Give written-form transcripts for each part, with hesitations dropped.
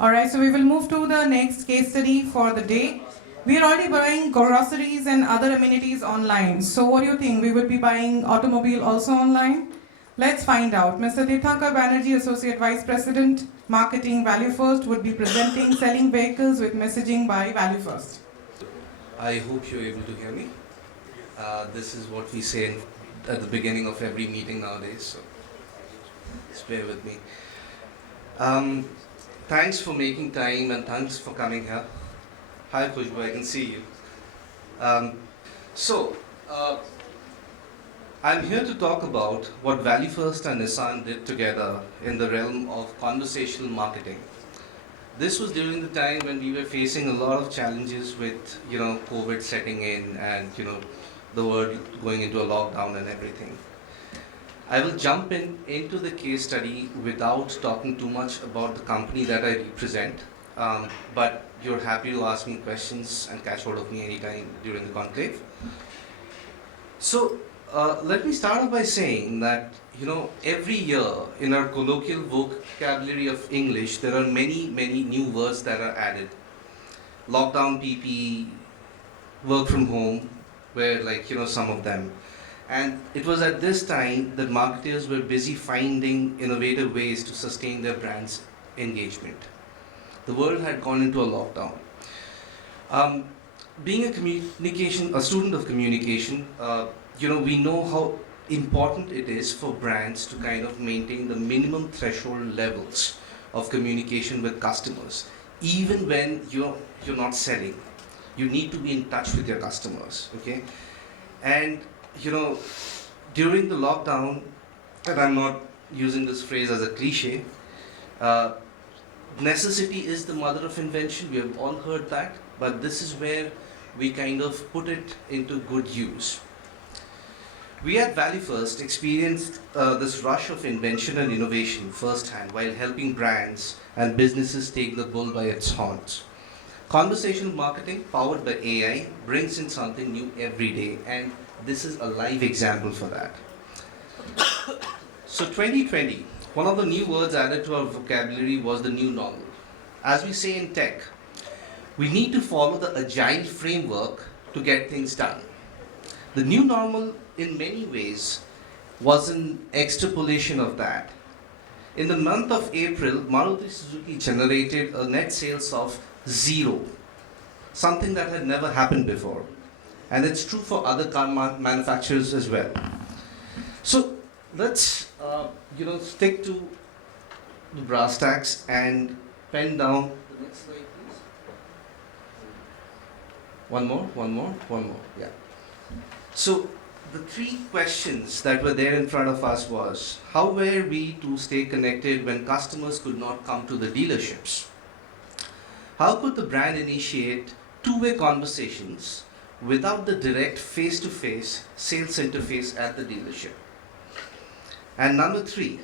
Alright, so we will move to the next case study for the day. We are already buying groceries and other amenities online. So what do you think? We would be buying automobile also online? Let's find out. Mr. Tirthankar Banerjee, Associate Vice President, Marketing, Valuefirst, would be presenting selling vehicles with messaging by Valuefirst. I hope you're able to hear me. This is what we say at the beginning of every meeting nowadays, so just bear with me. Um, Thanks for making time and thanks for coming here. Hi Khushbu, I can see you. Um, so, I'm here to talk about what Valuefirst and Nissan did together in the realm of conversational marketing. This was during the time when we were facing a lot of challenges with, COVID setting in and, the world going into a lockdown and everything. I will jump into the case study without talking too much about the company that I represent, but you're happy to ask me questions and catch hold of me anytime during the conclave. So, let me start off by saying that, every year in our colloquial vocabulary of English, there are many, many new words that are added. Lockdown PP, work from home, were some of them. And it was at this time that marketers were busy finding innovative ways to sustain their brand's engagement. The world had gone into a lockdown. Being a student of communication, we know how important it is for brands to kind of maintain the minimum threshold levels of communication with customers, even when you're not selling. You need to be in touch with your customers, okay? And during the lockdown, and I'm not using this phrase as a cliche, necessity is the mother of invention. We have all heard that, but this is where we kind of put it into good use. We at Valuefirst experienced this rush of invention and innovation firsthand while helping brands and businesses take the bull by its horns. Conversational marketing powered by AI brings in something new every day, and this is a live example for that. So 2020, one of the new words added to our vocabulary was the new normal. As we say in tech, we need to follow the agile framework to get things done. The new normal, in many ways, was an extrapolation of that. In the month of April, Maruti Suzuki generated a net sales of zero, something that had never happened before. And it's true for other car manufacturers as well. So let's, stick to the brass tacks and pen down the next slide, please. One more. Yeah. So the three questions that were there in front of us was, how were we to stay connected when customers could not come to the dealerships? How could the brand initiate two-way conversations without the direct face-to-face sales interface at the dealership? And number three,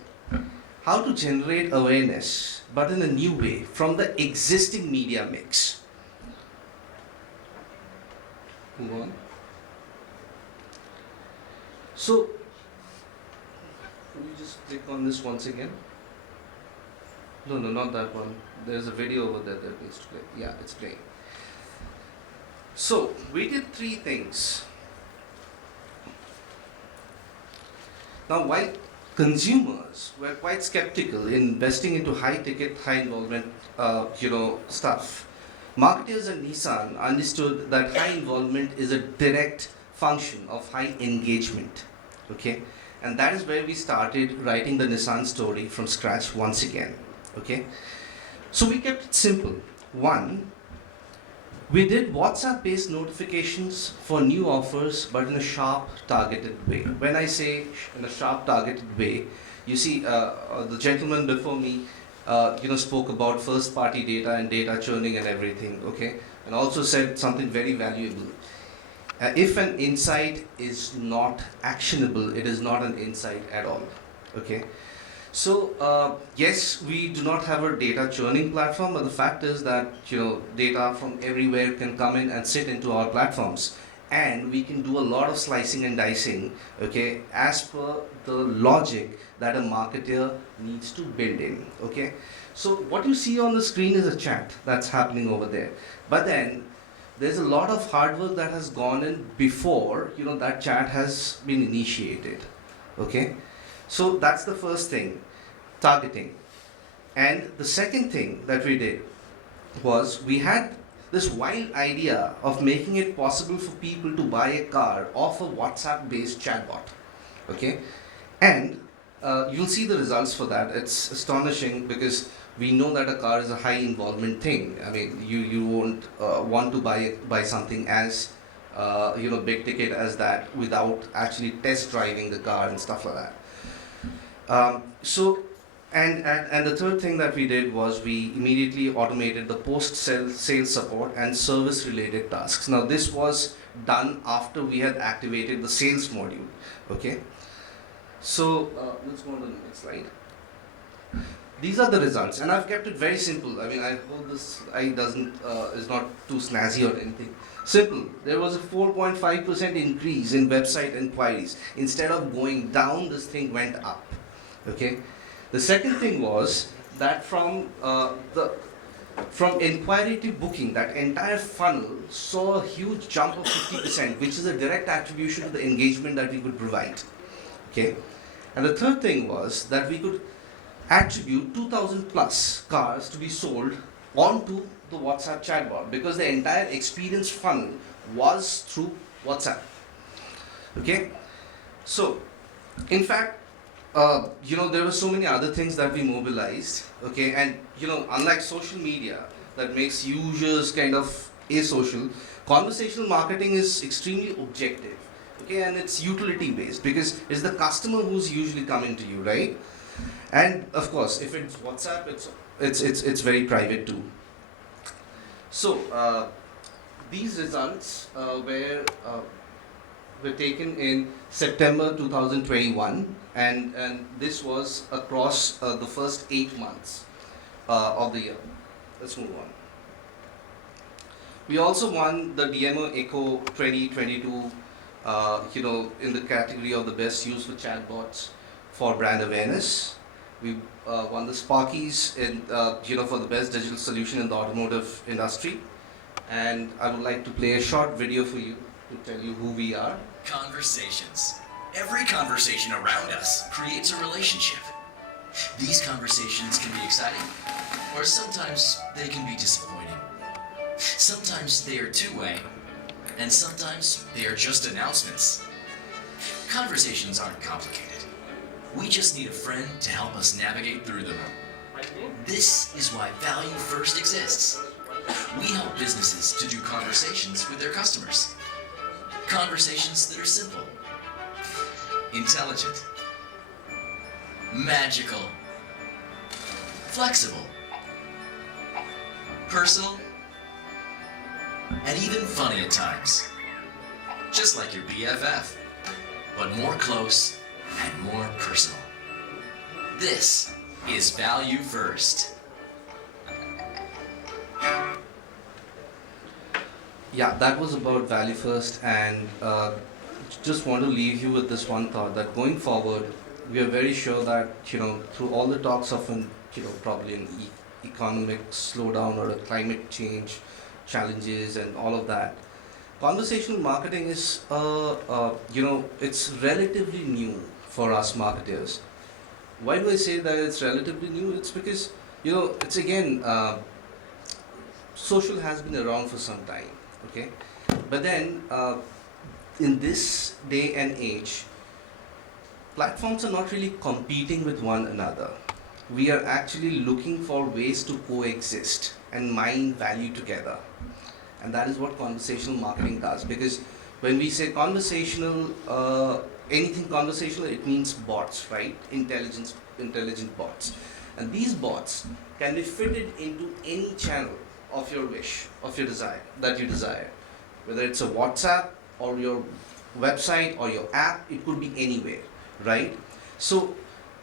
how to generate awareness but in a new way from the existing media mix. Move on. So, can you just click on this once again? No, not that one. There's a video over there that needs to play. Yeah, it's playing. So, we did three things. Now, while consumers were quite skeptical in investing into high-ticket, high-involvement, stuff, marketers and Nissan understood that high involvement is a direct function of high engagement. Okay, and that is where we started writing the Nissan story from scratch once again. Okay, so we kept it simple. One, we did WhatsApp-based notifications for new offers, but in a sharp, targeted way. When I say in a sharp, targeted way, you see, the gentleman before me, spoke about first-party data and data churning and everything. Okay, and also said something very valuable. If an insight is not actionable, it is not an insight at all. Okay. So yes, we do not have a data churning platform, but the fact is that data from everywhere can come in and sit into our platforms, and we can do a lot of slicing and dicing, okay, as per the logic that a marketer needs to build in. Okay, So what you see on the screen is a chat that's happening over there. But then there's a lot of hard work that has gone in before that chat has been initiated. Okay, so that's the first thing, targeting. And the second thing that we did was we had this wild idea of making it possible for people to buy a car off a WhatsApp based chatbot. Okay, and you'll see the results for that. It's astonishing because we know that a car is a high involvement thing. I mean, you won't want to buy something as big ticket as that without actually test driving the car and stuff like that. And the third thing that we did was we immediately automated the post-sales support and service-related tasks. Now this was done after we had activated the sales module. Okay. So let's go on to the next slide. These are the results, and I've kept it very simple. I mean, I hope this is not too snazzy or anything. Simple. There was a 4.5% increase in website inquiries. Instead of going down, this thing went up. Okay. The second thing was that from inquiry to booking, that entire funnel saw a huge jump of 50%, which is a direct attribution to the engagement that we could provide. Okay. And the third thing was that we could attribute 2,000 plus cars to be sold onto the WhatsApp chatbot because the entire experience funnel was through WhatsApp. Okay. So, in fact, there were so many other things that we mobilized, okay, and unlike social media that makes users kind of asocial, conversational marketing is extremely objective, okay, and it's utility based because it's the customer who's usually coming to you, right? And of course, if it's WhatsApp, it's very private too. So these results were taken in September 2021, and this was across the first 8 months of the year. Let's move on. We also won the DMO Echo 2022, in the category of the best use for chatbots for brand awareness. We won the Sparkies for the best digital solution in the automotive industry. And I would like to play a short video for you to tell you who we are. Conversations. Every conversation around us creates a relationship. These conversations can be exciting, or sometimes they can be disappointing. Sometimes they are two-way, and sometimes they are just announcements. Conversations aren't complicated. We just need a friend to help us navigate through them. This is why Valuefirst exists. We help businesses to do conversations with their customers. Conversations that are simple, intelligent, magical, flexible, personal, and even funny at times. Just like your BFF, but more close and more personal. This is Valuefirst. Yeah, that was about Valuefirst, and just want to leave you with this one thought that going forward, we are very sure that through all the talks of probably an economic slowdown or a climate change challenges and all of that, conversational marketing is it's relatively new for us marketers. Why do I say that it's relatively new? It's because it's again social has been around for some time. Okay, but then in this day and age, platforms are not really competing with one another. We are actually looking for ways to coexist and mine value together, and that is what conversational marketing does. Because when we say conversational, anything conversational, it means bots, right? Intelligent bots, and these bots can be fitted into any channel of your wish, of your desire, that you desire. Whether it's a WhatsApp or your website or your app, it could be anywhere, right? So,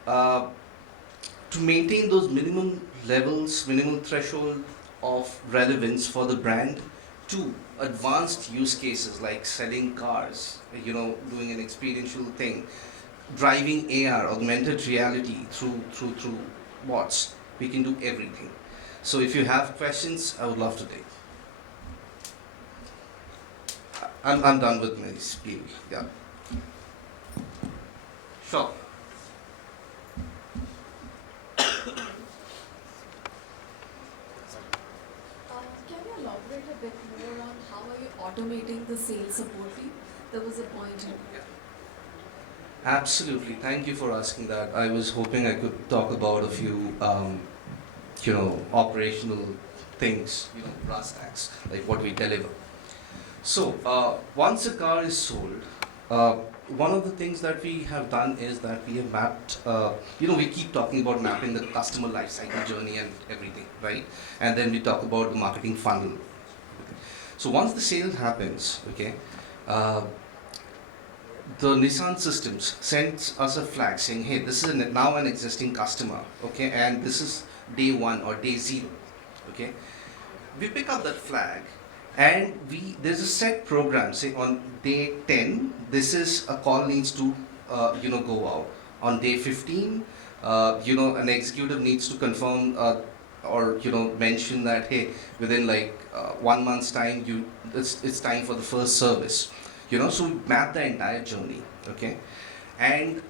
to maintain those minimum threshold of relevance for the brand, to advanced use cases like selling cars, doing an experiential thing, driving AR, augmented reality through bots, We can do everything. So if you have questions, I would love to take. I'm done with my spiel. Yeah. Sure. Can you elaborate a bit more on how are you automating the sales support team? There was a point in. Absolutely. Thank you for asking that. I was hoping I could talk about a few, operational things, brass tacks, like what we deliver. So, once a car is sold, one of the things that we have done is that we have mapped, we keep talking about mapping the customer life cycle journey and everything, right? And then we talk about the marketing funnel. So once the sale happens, okay, the Nissan systems sends us a flag saying, hey, this is now an existing customer, okay, and this is day one or day zero, okay. We pick up that flag and there's a set program, say on day 10, this is a call needs to, go out. On day 15, an executive needs to confirm or, mention that, hey, within 1 month's time, it's time for the first service. So we map the entire journey, okay? And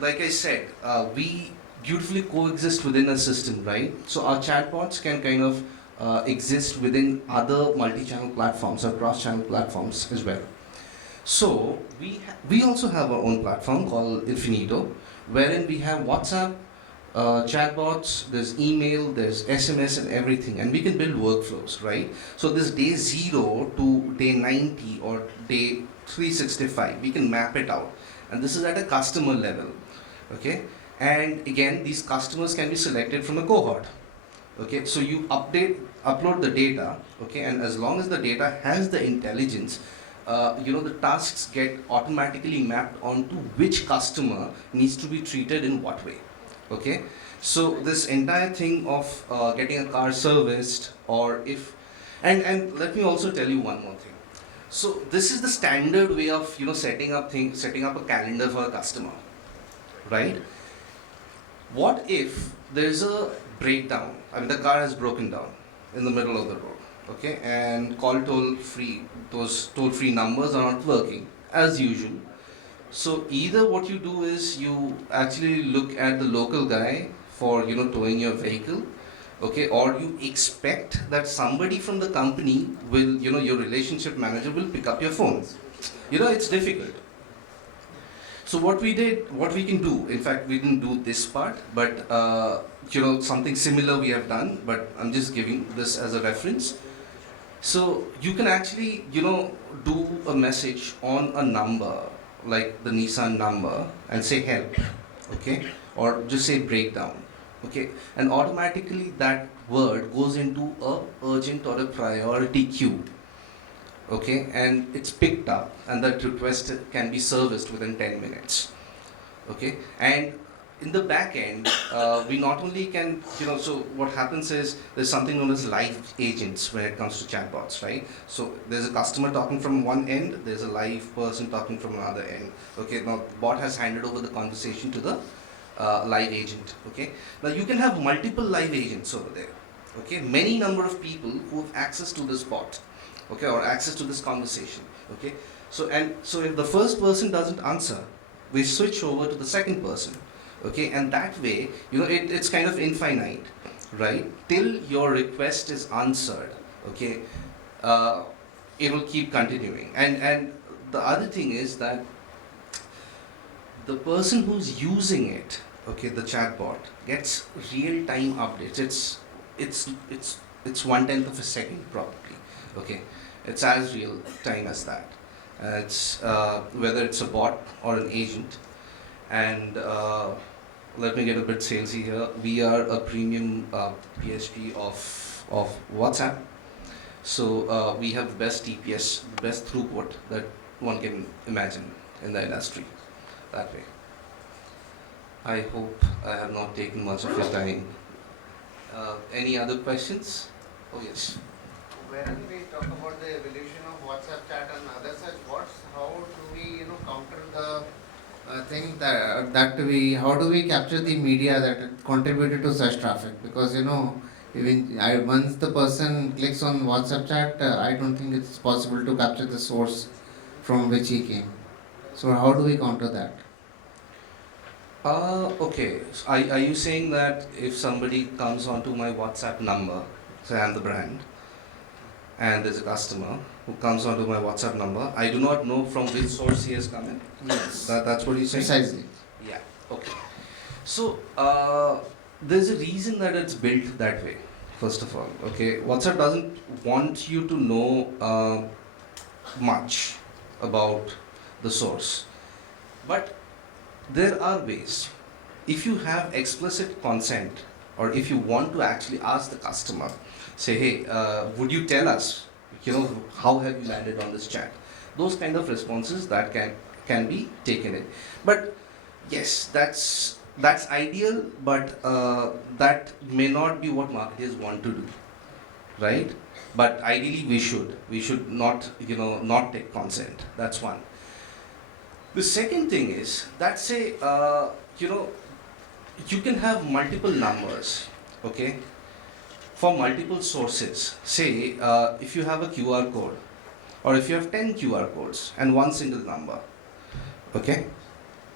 like I said, we beautifully coexist within a system, right? So our chatbots can kind of exist within other multi-channel platforms or cross-channel platforms as well. So we also have our own platform called Infinito, wherein we have WhatsApp, chatbots, there's email, there's SMS and everything, and we can build workflows, right? So this day 0 to day 90 or day 365, we can map it out. And this is at a customer level, okay? And again, these customers can be selected from a cohort, okay? So you upload the data, okay? And as long as the data has the intelligence, the tasks get automatically mapped onto which customer needs to be treated in what way. Okay, so this entire thing of getting a car serviced, or if, and let me also tell you one more thing. So this is the standard way of setting up a calendar for a customer, right? What if there's a breakdown? I mean, the car has broken down in the middle of the road, okay, and those toll-free numbers are not working as usual. So either what you do is you actually look at the local guy for towing your vehicle, okay, or you expect that somebody from the company will your relationship manager will pick up your phone. It's difficult. So what we can do, in fact we didn't do this part, but something similar we have done, but I'm just giving this as a reference. So you can actually do a message on a number like the Nissan number and say help, okay, or just say breakdown, okay, and automatically that word goes into a urgent or a priority queue, okay, and it's picked up and that request can be serviced within 10 minutes, okay. And in the back end, we not only can, so what happens is there's something known as live agents when it comes to chatbots, right? So there's a customer talking from one end, there's a live person talking from another end. Okay, now the bot has handed over the conversation to the live agent, okay? Now you can have multiple live agents over there, okay? Many number of people who have access to this bot, okay, or access to this conversation, okay? So if the first person doesn't answer, we switch over to the second person. Okay, and that way, it's kind of infinite, right? Till your request is answered, okay, it will keep continuing. And the other thing is that the person who's using it, okay, the chatbot, gets real-time updates. It's 1/10 of a second probably, okay. It's as real time as that. It's whether it's a bot or an agent, and. Let me get a bit salesy here. We are a premium PSP of WhatsApp. So we have the best TPS, the best throughput that one can imagine in the industry. That way. I hope I have not taken much of your time. Any other questions? Oh yes. When we talk about the evolution of WhatsApp chat and other such bots, how do we counter the I think how do we capture the media that contributed to such traffic? Because once the person clicks on WhatsApp chat, I don't think it's possible to capture the source from which he came. So how do we counter that? Okay. So are you saying that if somebody comes onto my WhatsApp number, say I'm the brand, and there's a customer who comes onto my WhatsApp number, I do not know from which source he has come in? Yes. That's what you're saying? Precisely. Yeah, okay. So, there's a reason that it's built that way, first of all. Okay, WhatsApp doesn't want you to know much about the source. But there are ways. If you have explicit consent, or if you want to actually ask the customer, say, hey, would you tell us, how have you landed on this chat? Those kind of responses that can be taken in. But yes, that's ideal, but that may not be what marketers want to do, right? But ideally, we should not not take consent. That's one. The second thing is that say you can have multiple numbers, okay, for multiple sources. Say if you have a QR code, or if you have 10 QR codes and one single number, okay,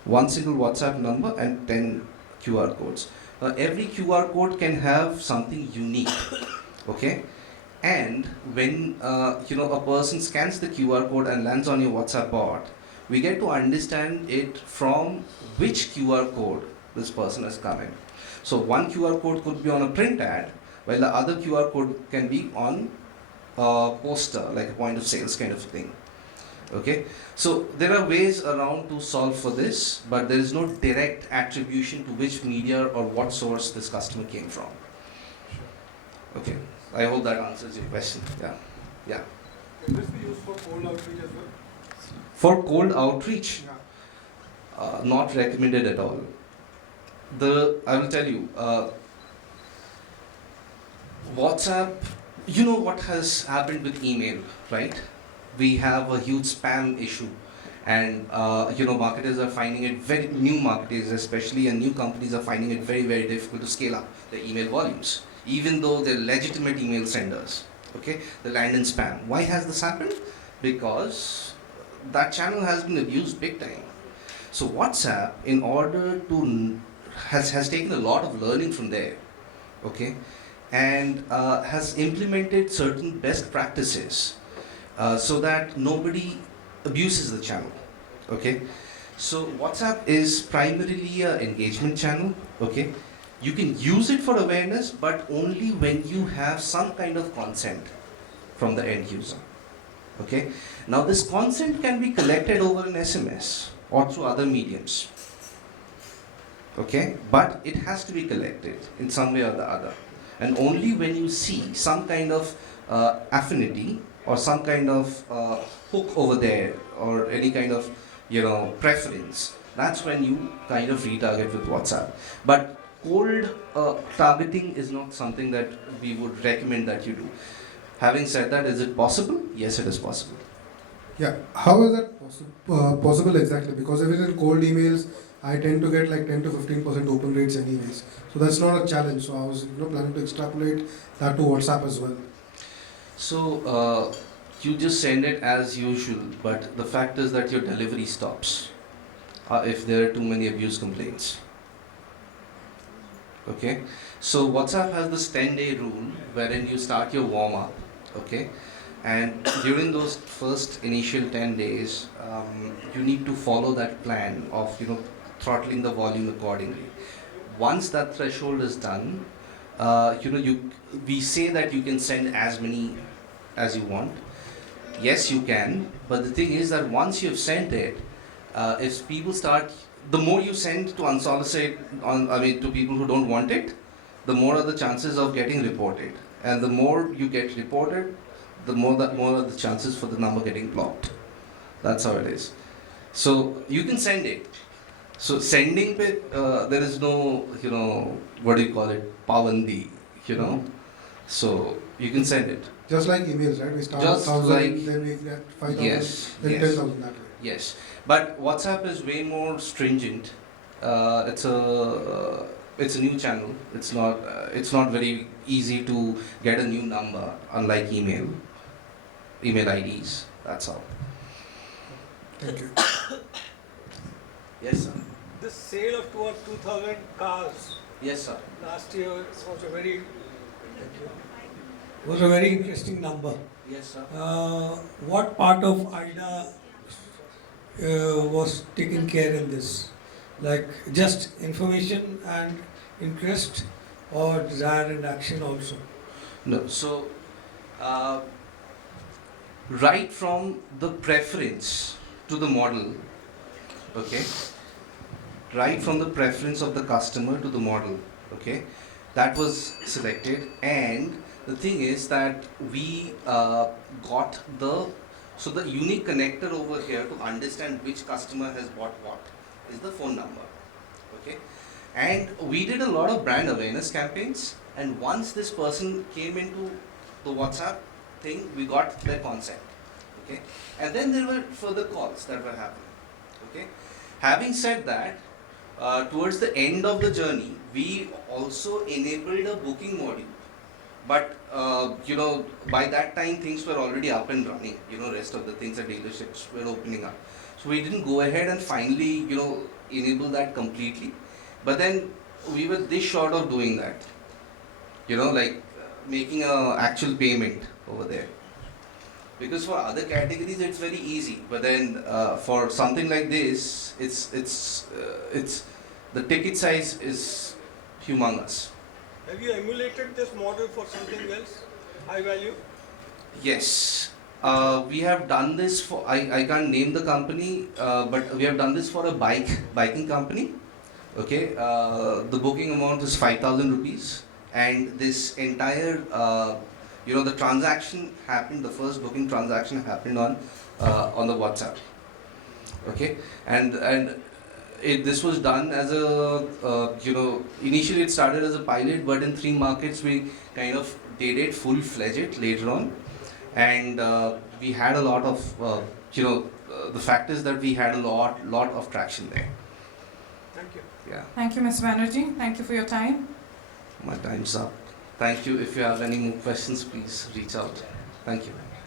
one single WhatsApp number and 10 QR codes. Every QR code can have something unique, okay? And when a person scans the QR code and lands on your WhatsApp bot, we get to understand it from which QR code this person has come in. So one QR code could be on a print ad, while the other QR code can be on a poster, like a point of sales kind of thing. Okay, so there are ways around to solve for this, but there is no direct attribution to which media or what source this customer came from. Okay, I hope that answers your question. Yeah. Can this be used for cold outreach as well? For cold outreach, Yeah. not recommended at all. I will tell you, WhatsApp, you know what has happened with email, right? We have a huge spam issue, and marketers are finding it new marketers especially, and new companies are finding it very, very difficult to scale up their email volumes, even though they're legitimate email senders. Okay, they land in spam. Why has this happened? Because that channel has been abused big time. So WhatsApp, in order to has taken a lot of learning from there, okay, and has implemented certain best practices so that nobody abuses the channel. Okay, so WhatsApp is primarily an engagement channel. Okay, you can use it for awareness, but only when you have some kind of consent from the end user. Okay, now this consent can be collected over an SMS or through other mediums. Okay, but it has to be collected in some way or the other, and only when you see some kind of affinity or some kind of hook over there, or any kind of preference, that's when you kind of retarget with WhatsApp. But cold targeting is not something that we would recommend that you do. Having said that, is it possible? Yes, it is possible. Yeah. How is that possible exactly? Because even in cold emails, I tend to get like 10 to 15% open rates anyways. So that's not a challenge. So I was planning to extrapolate that to WhatsApp as well. So you just send it as usual, but the fact is that your delivery stops if there are too many abuse complaints. Okay, so WhatsApp has this 10-day rule wherein you start your warm up. Okay, and during those first initial 10 days, you need to follow that plan of throttling the volume accordingly. Once that threshold is done, we say that you can send as many as you want. Yes, you can, but the thing is that once you've sent it, if people start, the more you send to unsolicited, to people who don't want it, the more are the chances of getting reported, and the more you get reported, the more are the chances for the number getting blocked. That's how it is. So you can send it. So sending bit, there is no, what do you call it, pavandi, So you can send it. Just like emails, right? We start Just 1,000, like- then we get 5,000, Yes, then yes. 10,000 that way. Yes, but WhatsApp is way more stringent. It's a new channel. It's not very easy to get a new number, unlike email IDs. That's all. Thank you. Yes, sir. The sale of over 2,000 cars Yes, sir. last year was a very interesting number. Yes, sir. What part of IDA was taken care in this? Like just information and interest, or desire and action also? No, so uh, right from the preference to the model, okay, right from the preference of the customer to the model, okay, that was selected. And the thing is that we got the unique connector over here to understand which customer has bought what is the phone number, okay. And we did a lot of brand awareness campaigns, and once this person came into the WhatsApp thing, we got their consent, okay. And then there were further calls that were happening, okay. Having said that, towards the end of the journey, we also enabled a booking module. But by that time things were already up and running. Rest of the things at dealerships were opening up. So we didn't go ahead and finally, enable that completely. But then we were this short of doing that. Making a actual payment over there. Because for other categories it's very easy, but then for something like this, it's the ticket size is humongous. Have you emulated this model for something else, high value? Yes, we have done this for, I can't name the company, but we have done this for a biking company. Okay, the booking amount is 5,000 rupees, and this entire, the transaction happened, the first booking transaction happened on the WhatsApp. Okay, and this was done as a, initially it started as a pilot, but in 3 markets we kind of did it full-fledged later on. And we had a lot of, the fact is that we had a lot of traction there. Thank you. Yeah, Thank you, Ms. Banerjee. Thank you for your time. my time's up. Thank you. If you have any more questions, please reach out. Thank you.